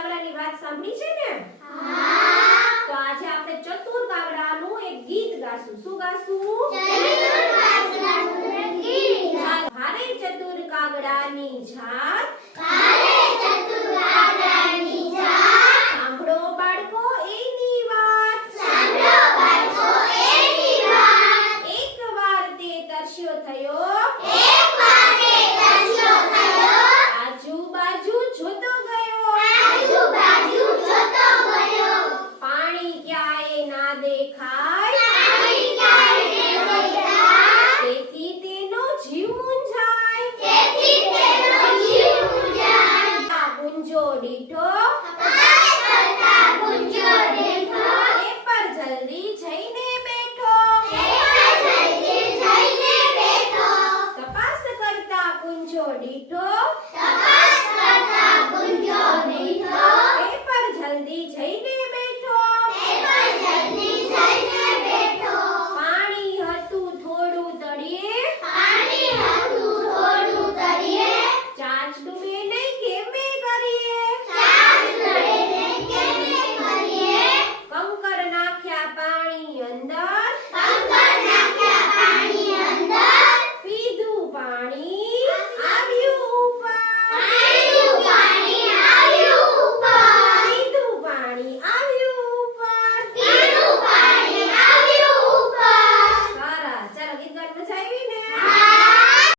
કાગડાની વાત સાંભળી છે ને? હા. તો આજે આપણે ચતુર કાગડાનું એક ગીત ગાશું. શું ગાશું? ચતુર કાગડાનું ગીત. હારે ચતુર કાગડાની જાત